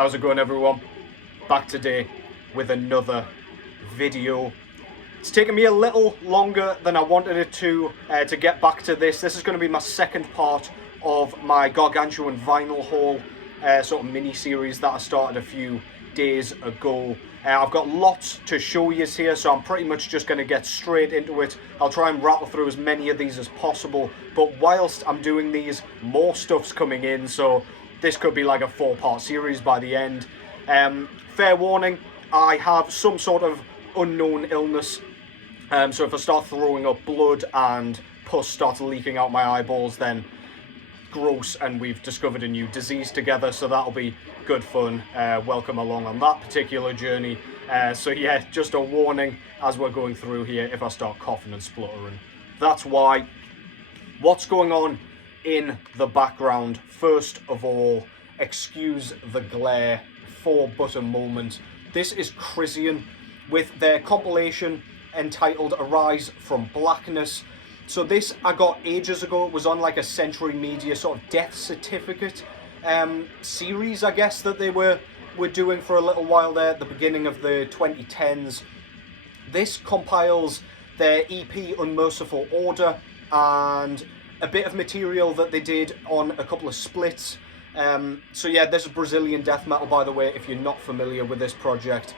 How's it going, everyone? Back today with another video. It's taken me a little longer than I wanted it to get back to this. This is going to be my second part of my Gargantuan vinyl haul, sort of mini-series that I started a few days ago. I've got lots to show you here, so I'm pretty much just going to get straight into it. I'll try and rattle through as many of these as possible, but whilst I'm doing these, more stuff's coming in, so this could be like a 4-part series by the end. Fair warning, I have some sort of unknown illness, so if I start throwing up blood and pus starts leaking out my eyeballs, then gross, and we've discovered a new disease together, so that'll be good fun. Welcome along on that particular journey. So yeah, just a warning as we're going through here if I start coughing and spluttering. That's why. What's going on in the background? First of all, excuse the glare for but a moment. This is Krisiun with their compilation entitled Arise from Blackness. So this I got ages ago. It was on like a Century Media sort of death certificate series, I guess, that they were doing for a little while there at the beginning of the 2010s. This compiles their EP Unmerciful Order and a bit of material that they did on a couple of splits. So yeah, this is Brazilian death metal, by the way, if you're not familiar with this project.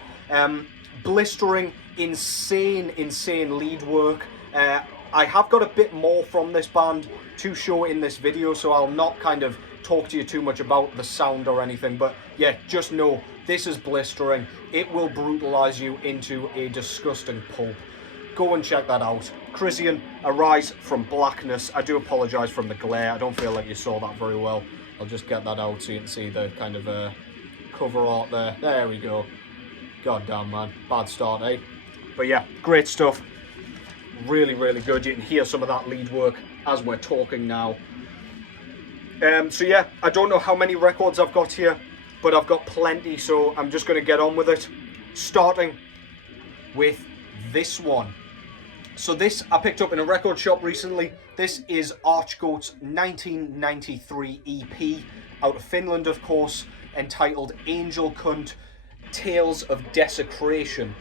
Blistering, insane lead work. I have got a bit more from this band to show in this video, so I'll not kind of talk to you too much about the sound or anything, but yeah, just know this is blistering. It will brutalize you into a disgusting pulp. Go and check that out. Krisiun, Arise from Blackness. I do apologize from the glare. I don't feel like you saw that very well. I'll just get that out so you can see the kind of cover art there. There we go. God damn, man. Bad start, eh? But yeah, great stuff. Really good. You can hear some of that lead work as we're talking now. So yeah, I don't know how many records I've got here, but I've got plenty, so I'm just going to get on with it. Starting with this one. So this I picked up in a record shop recently. This is Archgoat's 1993 EP, out of Finland, of course, entitled Angelcunt, Tales of Desecration.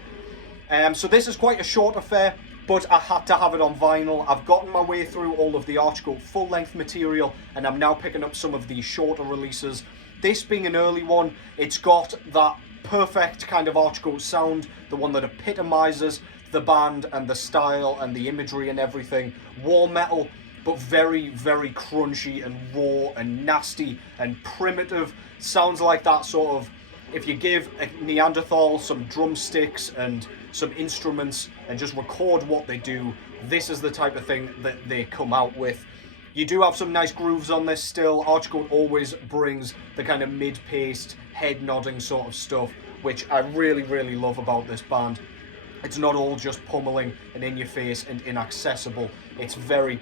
So this is quite a short affair, but I had to have it on vinyl. I've gotten my way through all of the Archgoat full-length material, and I'm now picking up some of the shorter releases. This being an early one, it's got that perfect kind of Archgoat sound, the one that epitomizes the band and the style and the imagery and everything. War metal, but very crunchy and raw and nasty and primitive. Sounds like that sort of, if you give a Neanderthal some drumsticks and some instruments and just record what they do, this is the type of thing that they come out with. You do have some nice grooves on this still. Archgoat always brings the kind of mid-paced, head-nodding sort of stuff, which I really love about this band. It's not all just pummeling and in your face and inaccessible. It's very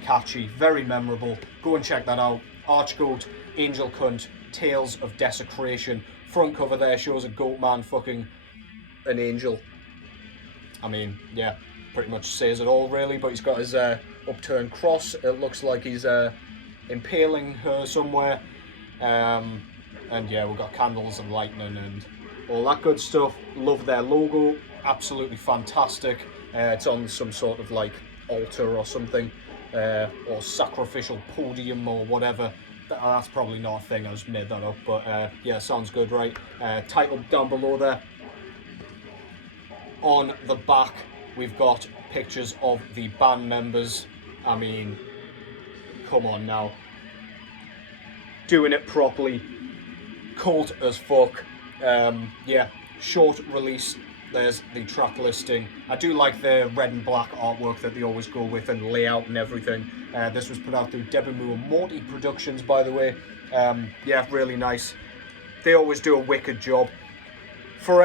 catchy, very memorable. Go and check that out. Archgoat, Angelcunt, Tales of Desecration. Front cover there shows a goat man fucking an angel. I mean, yeah, pretty much says it all really, but he's got his upturned cross. It looks like he's impaling her somewhere. And yeah, we've got candles and lightning and all that good stuff. Love their logo. Absolutely fantastic. It's on some sort of like altar or something, or sacrificial podium or whatever. That's probably not a thing, I just made that up, but yeah, sounds good, right? Title down below there. On the back, we've got pictures of the band members. I mean, come on now. Doing it properly. Cult as fuck. Yeah, short release. There's the track listing. I do like the red and black artwork that they always go with and layout and everything. This was put out through Debimu and Morty Productions, by the way. Yeah, really nice. They always do a wicked job. For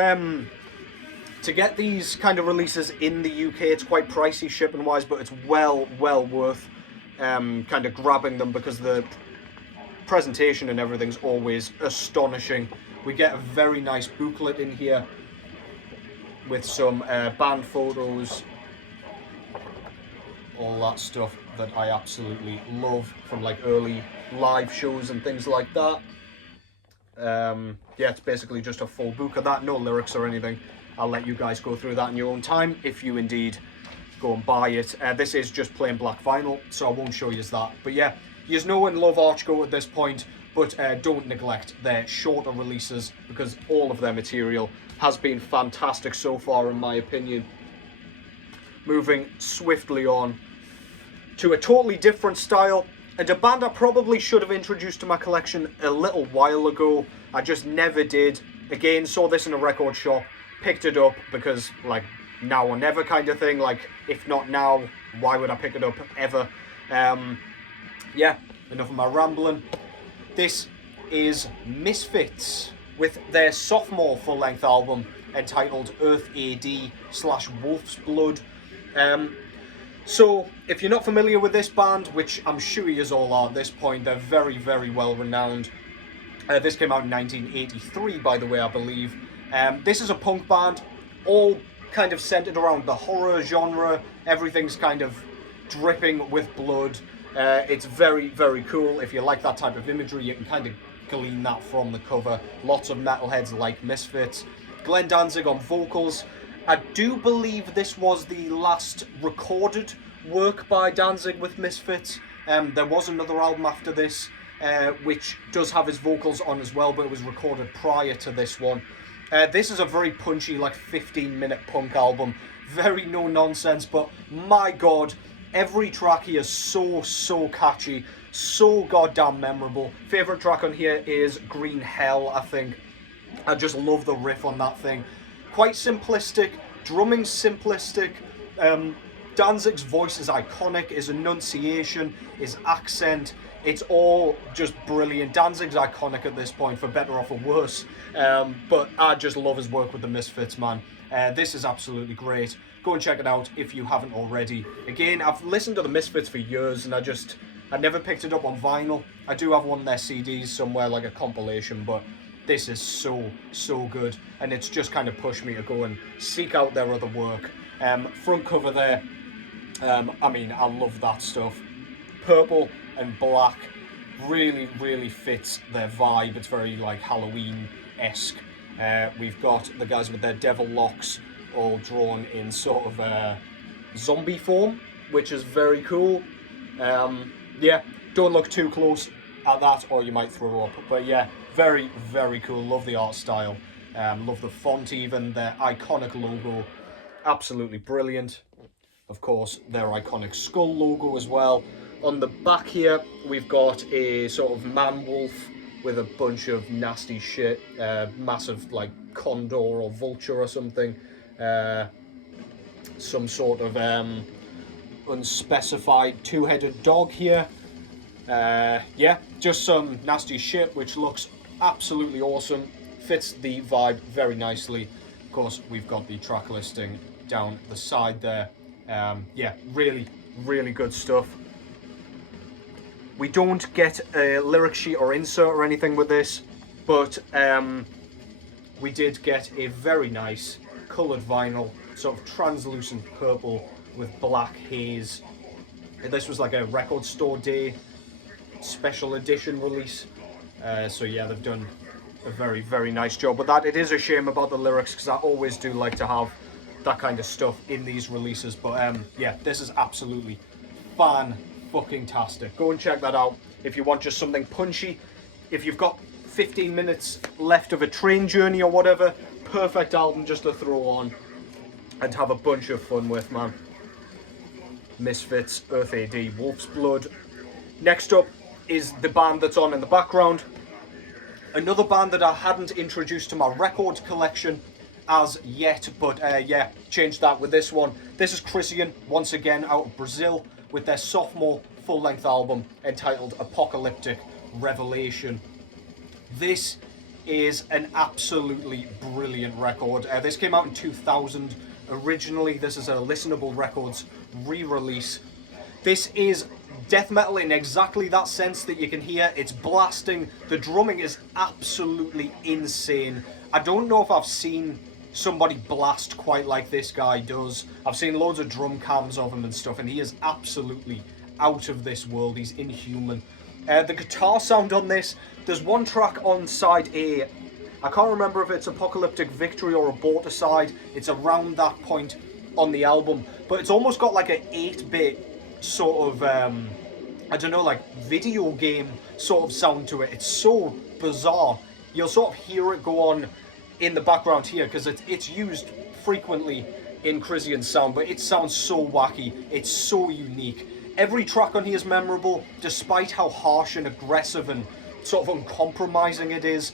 to get these kind of releases in the UK, it's quite pricey shipping wise, but it's well worth kind of grabbing them because the presentation and everything's always astonishing. We get a very nice booklet in here with some band photos, all that stuff that I absolutely love from like early live shows and things like that. Yeah, it's basically just a full book of that, no lyrics or anything. I'll let you guys go through that in your own time if you indeed go and buy it. This is just plain black vinyl, so I won't show you that. But yeah, you know and love Archgoat at this point, but don't neglect their shorter releases, because all of their material has been fantastic so far, in my opinion. Moving swiftly on to a totally different style, and a band I probably should have introduced to my collection a little while ago. I just never did. Again, saw this in a record shop, picked it up because, like, now or never kind of thing. Like, if not now, why would I pick it up ever? Yeah, enough of my rambling. This is Misfits with their sophomore full-length album entitled Earth AD/Wolf's Blood. So, if you're not familiar with this band, which I'm sure you all are at this point, they're very, very well renowned. This came out in 1983, by the way, I believe. This is a punk band, all kind of centered around the horror genre. Everything's kind of dripping with blood. It's very, very cool. If you like that type of imagery, you can kind of glean that from the cover. Lots of metalheads like Misfits. Glenn Danzig on vocals. I do believe this was the last recorded work by Danzig with Misfits. There was another album after this, which does have his vocals on as well, but it was recorded prior to this one. This is a very punchy, like 15-minute punk album. Very no nonsense, but my god, every track here is so catchy, so goddamn memorable. Favourite track on here is Green Hell, I think. I just love the riff on that thing. Quite simplistic, drumming's simplistic. Danzig's voice is iconic, his enunciation, his accent, it's all just brilliant. Danzig's iconic at this point, for better or for worse. But I just love his work with the Misfits, man. This is absolutely great. Go and check it out if you haven't already. Again, I've listened to the Misfits for years, and I never picked it up on vinyl. I do have one of their CDs somewhere, like a compilation, but this is so good, and it's just kind of pushed me to go and seek out their other work. Front cover there, I mean, I love that stuff. Purple and black really fits their vibe. It's very like Halloween-esque. We've got the guys with their devil locks all drawn in sort of zombie form, which is very cool. Yeah, don't look too close at that or you might throw up, but yeah, very cool. Love the art style, love the font, even their iconic logo, absolutely brilliant. Of course, their iconic skull logo as well. On the back here, we've got a sort of man-wolf with a bunch of nasty shit, massive like condor or vulture or something, some sort of unspecified two-headed dog here. Yeah, just some nasty shit, which looks absolutely awesome, fits the vibe very nicely. Of course, we've got the track listing down the side there. Yeah, really good stuff. We don't get a lyric sheet or insert or anything with this, but we did get a very nice coloured vinyl, sort of translucent purple with black haze. This was like a record store day special edition release. So yeah, they've done a very nice job with that. It is a shame about the lyrics, because I always do like to have that kind of stuff in these releases, but yeah, this is absolutely fan-fucking-tastic. Go and check that out if you want just something punchy. If you've got 15 minutes left of a train journey or whatever, perfect album just to throw on and have a bunch of fun with, man. Misfits, Earth AD, Wolf's Blood. Next up is the band that's on in the background. Another band that I hadn't introduced to my record collection as yet, but yeah, changed that with this one. This is Krisiun, once again out of Brazil, with their sophomore full-length album entitled Apocalyptic Revelation. This is an absolutely brilliant record. This came out in 2000 originally. This is a Listenable Records re-release. This is death metal in exactly that sense that you can hear. It's blasting. The drumming is absolutely insane. I don't know if I've seen somebody blast quite like this guy does. I've seen loads of drum cams of him and stuff, and he is absolutely out of this world. He's inhuman. The guitar sound on this, there's one track on side A. I can't remember if it's Apocalyptic Victory or Aborticide. It's around that point on the album. But it's almost got like an 8-bit sort of, I don't know, like video game sort of sound to it. It's so bizarre. You'll sort of hear it go on in the background here because it's used frequently in Krisiun's sound, but it sounds so wacky. It's so unique. Every track on here is memorable, despite how harsh and aggressive and sort of uncompromising it is.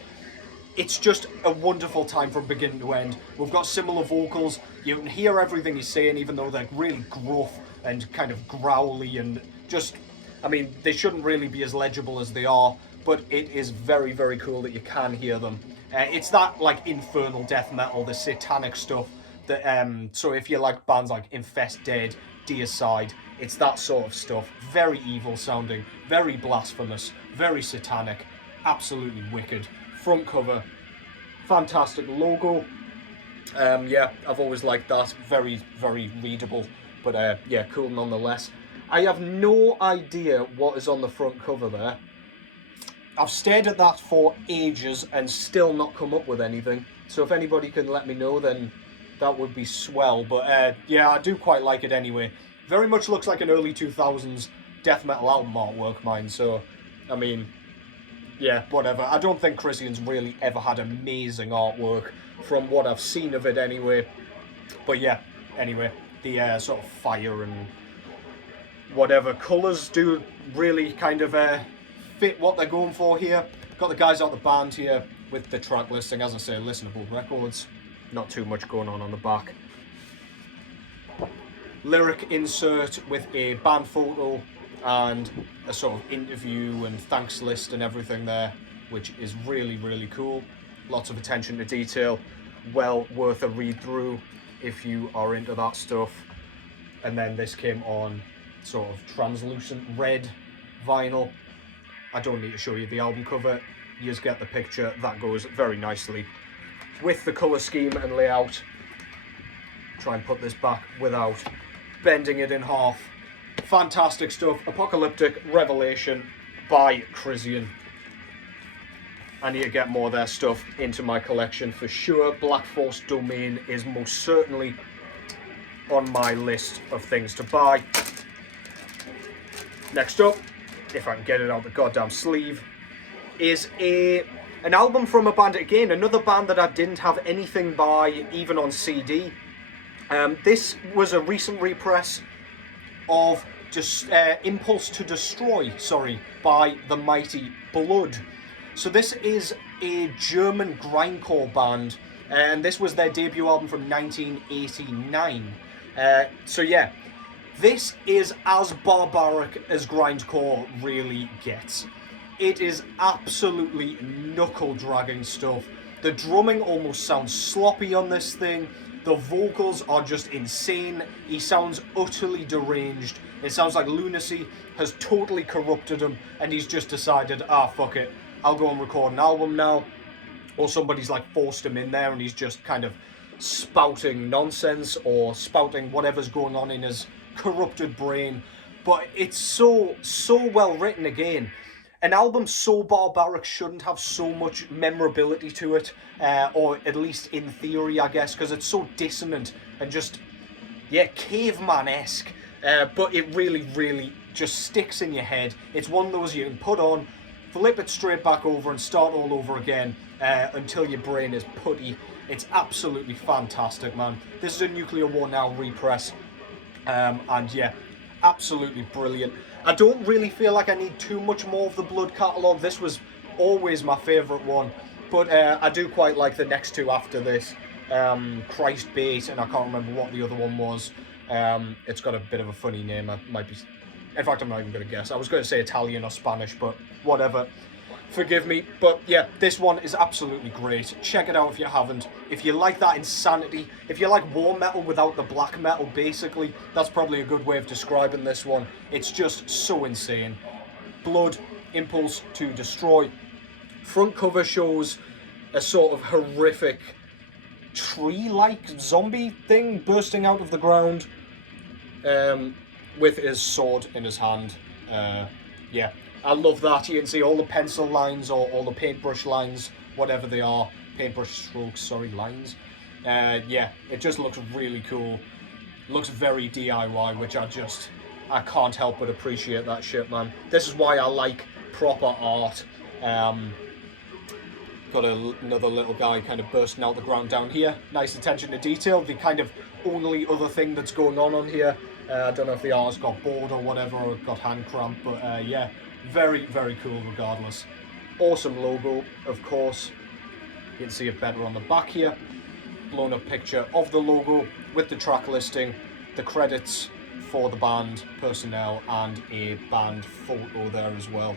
It's just a wonderful time from beginning to end. We've got similar vocals. You can hear everything he's saying, even though they're really gruff and kind of growly and just, I mean, they shouldn't really be as legible as they are, but it is very, very cool that you can hear them. It's that, like, infernal death metal, the satanic stuff. That, so if you like bands like Infest Dead, Deicide, it's that sort of stuff. Very evil sounding, very blasphemous, very satanic, absolutely wicked. Front cover, fantastic logo. Yeah, I've always liked that. Very, very readable, but yeah, cool nonetheless. I have no idea what is on the front cover there. I've stared at that for ages and still not come up with anything. So if anybody can let me know, then that would be swell. But yeah, I do quite like it anyway. Very much looks like an early 2000s death metal album artwork, mine. So, I mean, yeah, whatever. I don't think Krisiun's really ever had amazing artwork from what I've seen of it anyway. But yeah, anyway, the sort of fire and whatever colours do really kind of fit what they're going for here. Got the guys out the band here with the track listing, as I say, listenable records. Not too much going on the back. Lyric insert with a band photo and a sort of interview and thanks list and everything there, which is really, really cool. Lots of attention to detail. Well worth a read through if you are into that stuff. And then this came on sort of translucent red vinyl. I don't need to show you the album cover. You just get the picture. That goes very nicely with the colour scheme and layout. Try and put this back without bending it in half. Fantastic stuff. Apocalyptic Revelation by Krisiun. I need to get more of their stuff into my collection for sure. Black Force Domain is most certainly on my list of things to buy. Next up, if I can get it out the goddamn sleeve, is an album from a band, again, another band that I didn't have anything by, even on CD. This was a recent repress of Impulse to Destroy, by the mighty Blood. So this is a German grindcore band, and this was their debut album from 1989. So yeah, this is as barbaric as grindcore really gets. It is absolutely knuckle-dragging stuff. The drumming almost sounds sloppy on this thing. The vocals are just insane. He sounds utterly deranged. It sounds like lunacy has totally corrupted him and he's just decided, fuck it, I'll go and record an album now. Or somebody's like forced him in there and he's just kind of spouting nonsense or spouting whatever's going on in his corrupted brain. But it's so well written again. An album so barbaric shouldn't have so much memorability to it, or at least in theory, I guess, because it's so dissonant and just, yeah, caveman-esque. But it really, really just sticks in your head. It's one of those you can put on, flip it straight back over and start all over again until your brain is putty. It's absolutely fantastic, man. This is a Nuclear War Now repress, and yeah, absolutely brilliant. I don't really feel like I need too much more of the Blood catalogue. This was always my favourite one, but I do quite like the next two after this. Christ Bait, and I can't remember what the other one was. It's got a bit of a funny name. I might be... In fact, I'm not even going to guess. I was going to say Italian or Spanish, but whatever. Forgive me. But yeah, this one is absolutely great. Check it out if you haven't. If you like that insanity, if you like war metal without the black metal, basically, that's probably a good way of describing this one. It's just so insane. Blood, Impulse to Destroy. Front cover shows a sort of horrific tree-like zombie thing bursting out of the ground with his sword in his hand. Yeah, I love that. You can see all the pencil lines or all the paintbrush lines, whatever they are, paintbrush strokes, sorry, lines. Yeah, it just looks really cool. Looks very DIY, which I can't help but appreciate that shit, man. This is why I like proper art. Got another little guy kind of bursting out the ground down here. Nice attention to detail. The kind of only other thing that's going on here. I don't know if the artist got bored or whatever, or got hand cramp, but yeah, very, very cool regardless. Awesome logo, of course. You can see it better on the back here. Blown up picture of the logo with the track listing, the credits for the band, personnel, and a band photo there as well.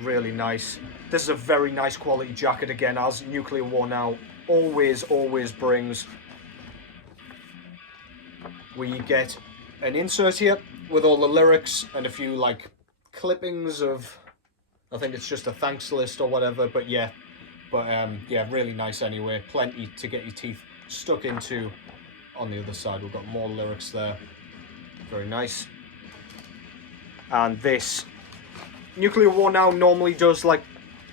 Really nice. This is a very nice quality jacket again, as Nuclear War Now always brings. We get an insert here with all the lyrics and a few like clippings of, I think it's just a thanks list or whatever, but yeah, yeah, really nice anyway. Plenty to get your teeth stuck into. On the other side, we've got more lyrics there. Very nice. And this Nuclear War Now normally does like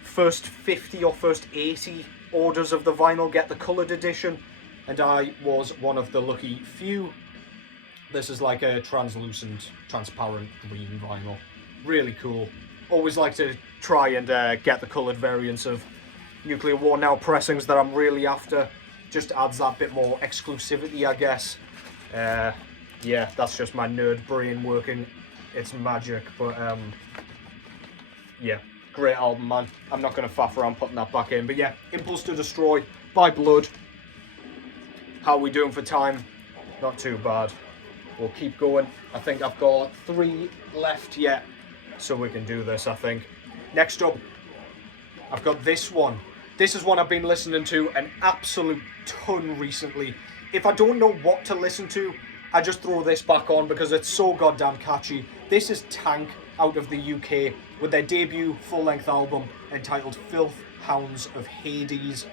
first 50 or first 80 orders of the vinyl get the coloured edition, and I was one of the lucky few. This is like a translucent, transparent green vinyl. Really cool. Always like to try and get the coloured variants of Nuclear War Now pressings that I'm really after. Just adds that bit more exclusivity, I guess. Yeah, that's just my nerd brain working its magic, but yeah, great album, man. I'm not going to faff around putting that back in, but yeah, Impulse to Destroy by Blood. How are we doing for time? Not too bad. We'll keep going. I think I've got 3 left yet, so we can do this, I think. Next up, I've got this one. This is one I've been listening to an absolute ton recently. If I don't know what to listen to, I just throw this back on because it's so goddamn catchy. This is Tank out of the UK with their debut full-length album entitled Filth, Hounds of Hades.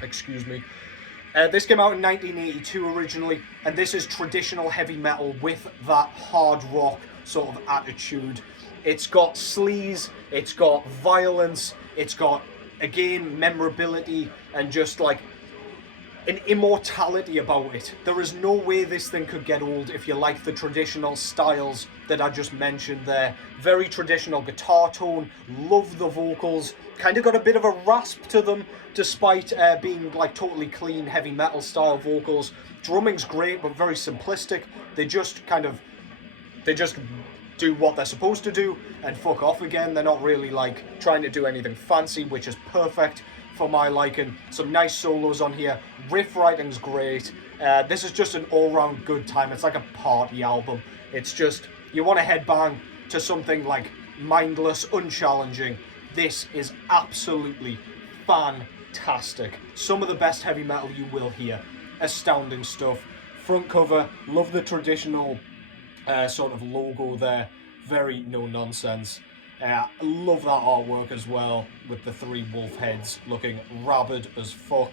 Excuse me. This came out in 1982 originally, and this is traditional heavy metal with that hard rock sort of attitude. It's got sleaze, it's got violence, it's got, again, memorability and just like an immortality about it. There is no way this thing could get old if you like the traditional styles that I just mentioned there. Very traditional guitar tone, love the vocals, kind of got a bit of a rasp to them despite being like totally clean heavy metal style vocals. Drumming's great but very simplistic. They just do what they're supposed to do and fuck off again. They're not really like trying to do anything fancy, which is perfect for my liking. Some nice solos on here. Riff writing's great. This is just an all-round good time. It's like a party album. It's just, you want to headbang to something like mindless, unchallenging. This is absolutely fantastic. Some of the best heavy metal you will hear. Astounding stuff. Front cover, love the traditional sort of logo there. Very no nonsense. Love that artwork as well, with the 3 wolf heads looking rabid as fuck.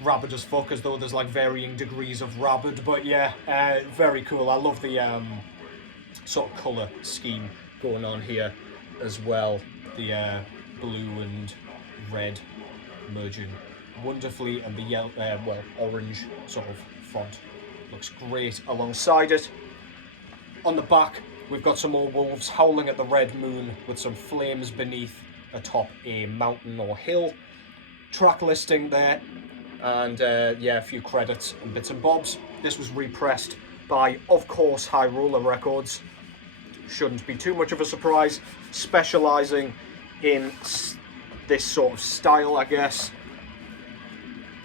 Rabid as fuck, as though there's like varying degrees of rabid, but yeah, very cool. I love the sort of colour scheme going on here as well. The blue and red merging wonderfully, and the yellow, well, orange sort of font looks great alongside it. On the back, we've got some more wolves howling at the red moon with some flames beneath atop a mountain or hill. Track listing there, and yeah, a few credits and bits and bobs. This was repressed by, of course, High Roller Records. Shouldn't be too much of a surprise, specialising in this sort of style, I guess.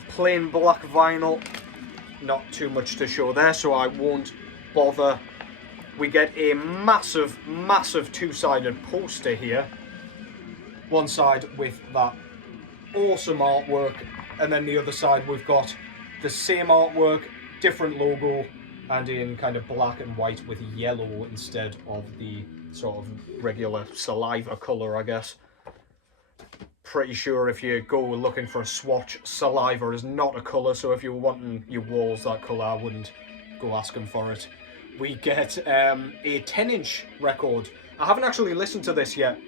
Plain black vinyl, not too much to show there, so I won't bother. We get a massive 2-sided poster here. One side with that awesome artwork, and then the other side we've got the same artwork, different logo, and in kind of black and white with yellow instead of the sort of regular saliva colour, I guess. Pretty sure if you go looking for a swatch, saliva is not a colour, so if you're wanting your walls that colour, I wouldn't go asking for it. we get a 10-inch record. I haven't actually listened to this yet,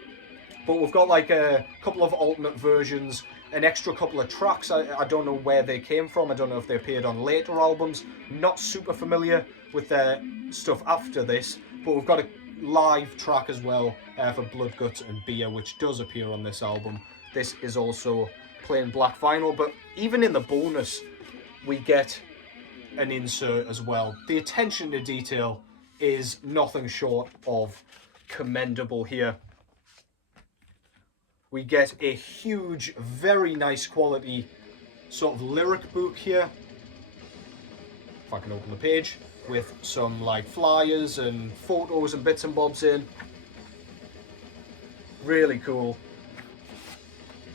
but we've got like a couple of alternate versions, an extra couple of tracks. I don't know where they came from. I don't know if they appeared on later albums. Not super familiar with their stuff after this, but we've got a live track as well for Blood, Guts and Beer, which does appear on this album. This is also plain black vinyl, but even in the bonus, we get an insert as well. The attention to detail is nothing short of commendable here. We get a huge, very nice quality sort of lyric book here. If I can open the page, with some like flyers and photos and bits and bobs in. Really cool.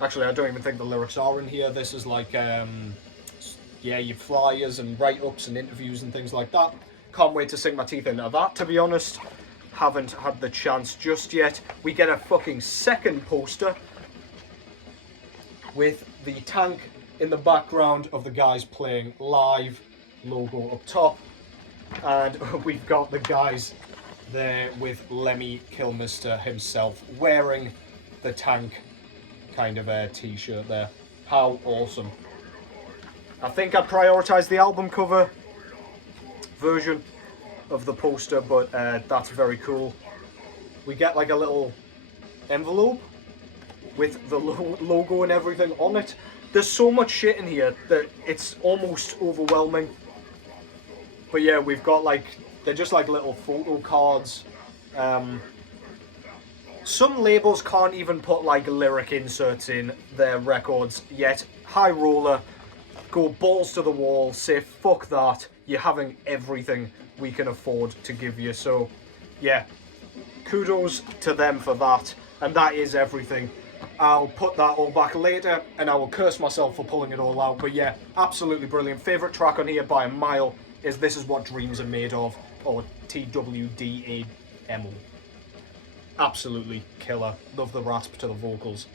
Actually, I don't even think the lyrics are in here. This is like, yeah, your flyers and write-ups and interviews and things like that. Can't wait to sink my teeth into that, to be honest. Haven't had the chance just yet. We get a fucking second poster with the tank in the background of the guys playing live, logo up top. And we've got the guys there with Lemmy Kilmister himself wearing the tank kind of a t-shirt there. How awesome. I think I'd prioritise the album cover version of the poster, but that's very cool. We get like a little envelope with the logo and everything on it. There's so much shit in here that it's almost overwhelming. But yeah, we've got like, they're just like little photo cards. Some labels can't even put like lyric inserts in their records yet. High Roller go balls to the wall, say fuck that, you're having everything we can afford to give you. So yeah, kudos to them for that, and that is everything. I'll put that all back later and I will curse myself for pulling it all out, but yeah, absolutely brilliant. Favourite track on here by a mile is This Is What Dreams Are Made Of, or TWDAMO. Absolutely killer. Love the rasp to the vocals.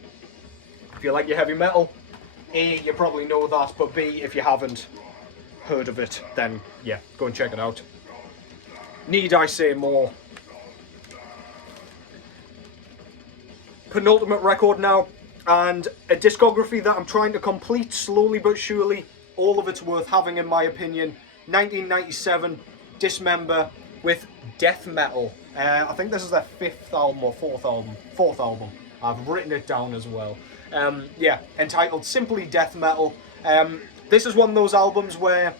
If you like your heavy metal, A, you probably know that, but B, if you haven't heard of it, then yeah, go and check it out. Need I say more? Penultimate record now, and a discography that I'm trying to complete slowly but surely. All of it's worth having in my opinion. 1997, Dismember with death metal. I think this is their fifth album or fourth album. I've written it down as well. Yeah, entitled simply Death Metal. This is one of those albums where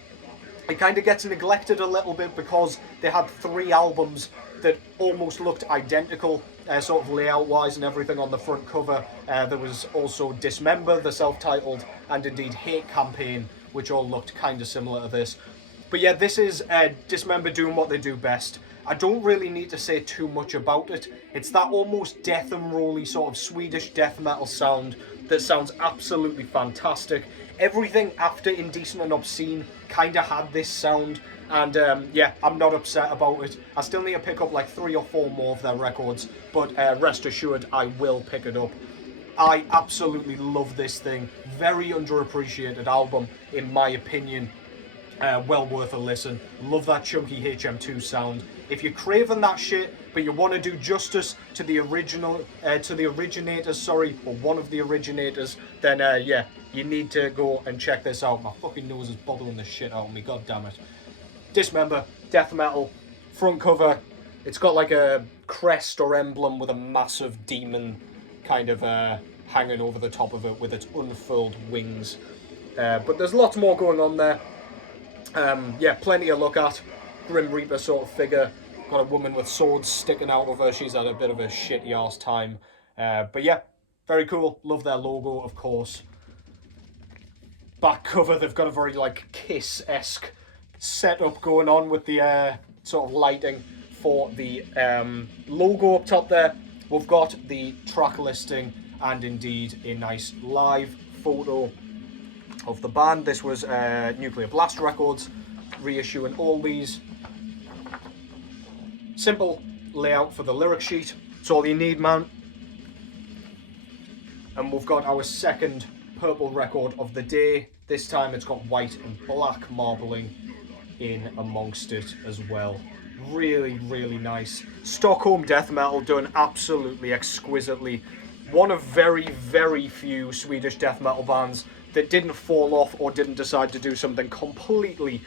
it kind of gets neglected a little bit because they had 3 albums that almost looked identical, sort of layout-wise and everything on the front cover. There was also Dismember, the self-titled, and indeed Hate Campaign, which all looked kind of similar to this. But yeah, this is Dismember doing what they do best. I don't really need to say too much about it. It's that almost death and rolly sort of Swedish death metal sound that sounds absolutely fantastic. Everything after Indecent and Obscene kind of had this sound, and yeah, I'm not upset about it. I still need to pick up like 3 or 4 more of their records, but rest assured I will pick it up. I absolutely love this thing. Very underappreciated album, in my opinion. Well worth a listen. Love that chunky HM2 sound. If you're craving that shit, but you want to do justice to the originators, or one of the originators, then yeah, you need to go and check this out. My fucking nose is bothering the shit out of me, god damn it. Dismember, death metal, front cover. It's got like a crest or emblem with a massive demon kind of hanging over the top of it with its unfurled wings. But there's lots more going on there. Yeah, plenty to look at. Grim Reaper sort of figure. Got a woman with swords sticking out of her. She's had a bit of a shitty arse time. But yeah, very cool. Love their logo, of course. Back cover, they've got a very like Kiss-esque setup going on with the sort of lighting for the logo up top there. We've got the track listing and indeed a nice live photo of the band. This was Nuclear Blast Records reissuing all these. Simple layout for the lyric sheet. It's all you need, man. And we've got our second purple record of the day. This time it's got white and black marbling in amongst it as well. really, really nice. Stockholm death metal done absolutely exquisitely. One of very, very few Swedish death metal bands that didn't fall off or didn't decide to do something completely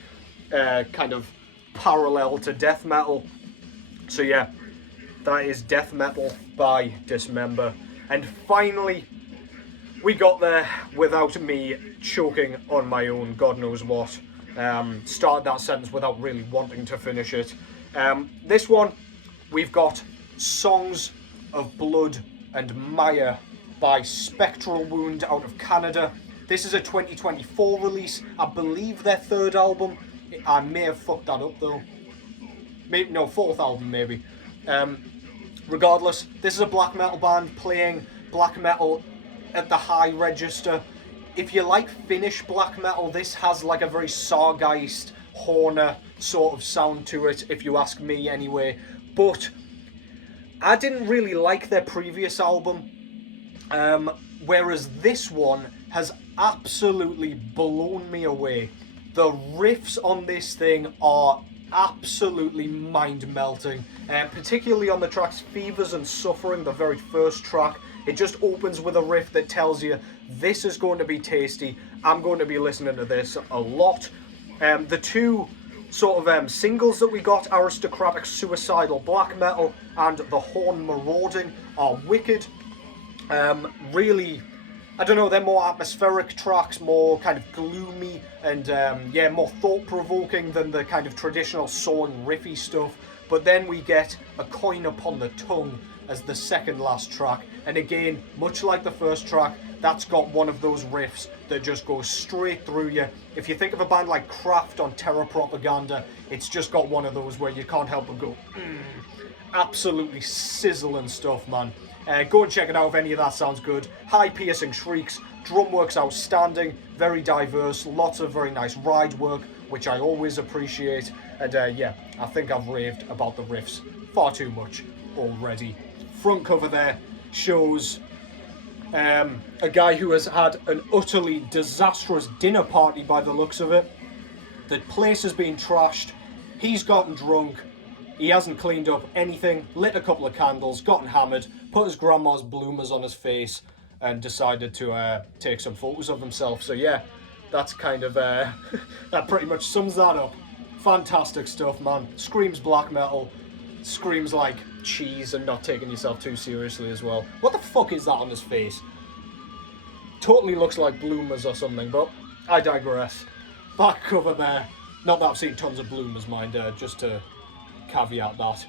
kind of parallel to death metal. So yeah, that is Death Metal by Dismember. And finally, we got there without me choking on my own God knows what. Started that sentence without really wanting to finish it. This one, we've got Songs of Blood and Mire by Spectral Wound out of Canada. This is a 2024 release. I believe their third album. I may have fucked that up though. Maybe, no, fourth album maybe. Regardless, this is a black metal band playing black metal at the high register. If you like Finnish black metal, this has like a very Sargeist, Horner sort of sound to it, if you ask me anyway. But I didn't really like their previous album, whereas this one has absolutely blown me away. The riffs on this thing are absolutely mind-melting, particularly on the tracks Fevers and Suffering, the very first track. It just opens with a riff that tells you this is going to be tasty. I'm going to be listening to this a lot. The two sort of singles that we got, Aristocratic Suicidal Black Metal and The Horn Marauding, are wicked. Really, I don't know, they're more atmospheric tracks, more kind of gloomy and yeah, more thought-provoking than the kind of traditional sawing riffy stuff. But then we get A Coin Upon the Tongue as the second last track, and again, much like the first track, that's got one of those riffs that just goes straight through you. If you think of a band like Kraft on Terror Propaganda, it's just got one of those where you can't help but go, absolutely sizzling stuff, man. Go and check it out if any of that sounds good. High piercing shrieks, drum work's outstanding, very diverse, lots of very nice ride work, which I always appreciate. And yeah, I think I've raved about the riffs far too much already. Front cover there shows a guy who has had an utterly disastrous dinner party by the looks of it. The place has been trashed, he's gotten drunk, he hasn't cleaned up anything, lit a couple of candles, gotten hammered, put his grandma's bloomers on his face, and decided to take some photos of himself. So yeah, that's kind of, that pretty much sums that up. Fantastic stuff, man. Screams black metal, screams like cheese and not taking yourself too seriously as well. What the fuck is that on his face? Totally looks like bloomers or something, but I digress. Back cover there. Not that I've seen tons of bloomers, mind, just to caveat that.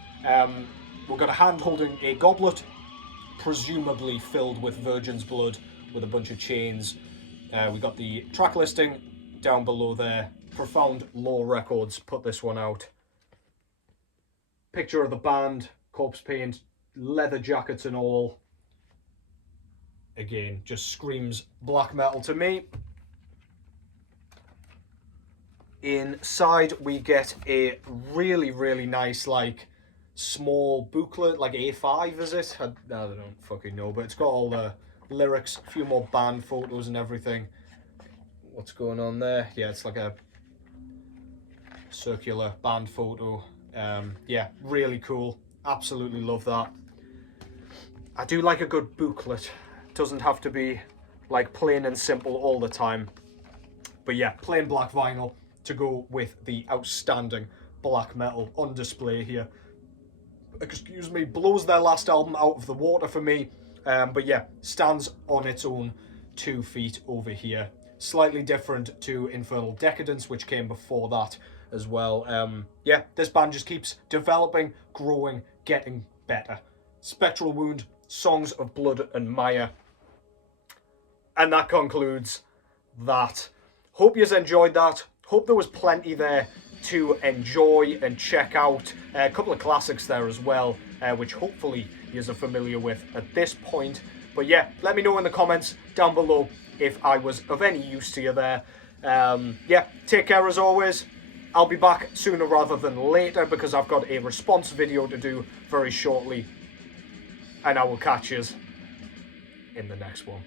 We've got a hand holding a goblet, presumably filled with virgin's blood, with a bunch of chains. We got the track listing down below there. Profound Law Records put this one out. Picture of the band, corpse paint, leather jackets and all. Again, just screams black metal to me. Inside we get a really, really nice, like, small booklet, like A5 is it? I don't fucking know, but it's got all the lyrics, a few more band photos and everything. What's going on there? Yeah, it's like a circular band photo. Yeah, really cool. Absolutely love that. I do like a good booklet. Doesn't have to be like plain and simple all the time. But yeah, plain black vinyl to go with the outstanding black metal on display here. Excuse me, blows their last album out of the water for me. But yeah, stands on its own 2 feet over here. Slightly different to Infernal Decadence, which came before that as well. Yeah, this band just keeps developing, growing, getting better. Spectral Wound, Songs of Blood and Mire. And that concludes that. Hope you enjoyed that. Hope there was plenty there to enjoy and check out. A couple of classics there as well, which hopefully you're familiar with at this point. But yeah, let me know in the comments down below if I was of any use to you there. Yeah, take care as always. I'll be back sooner rather than later because I've got a response video to do very shortly. And I will catch you in the next one.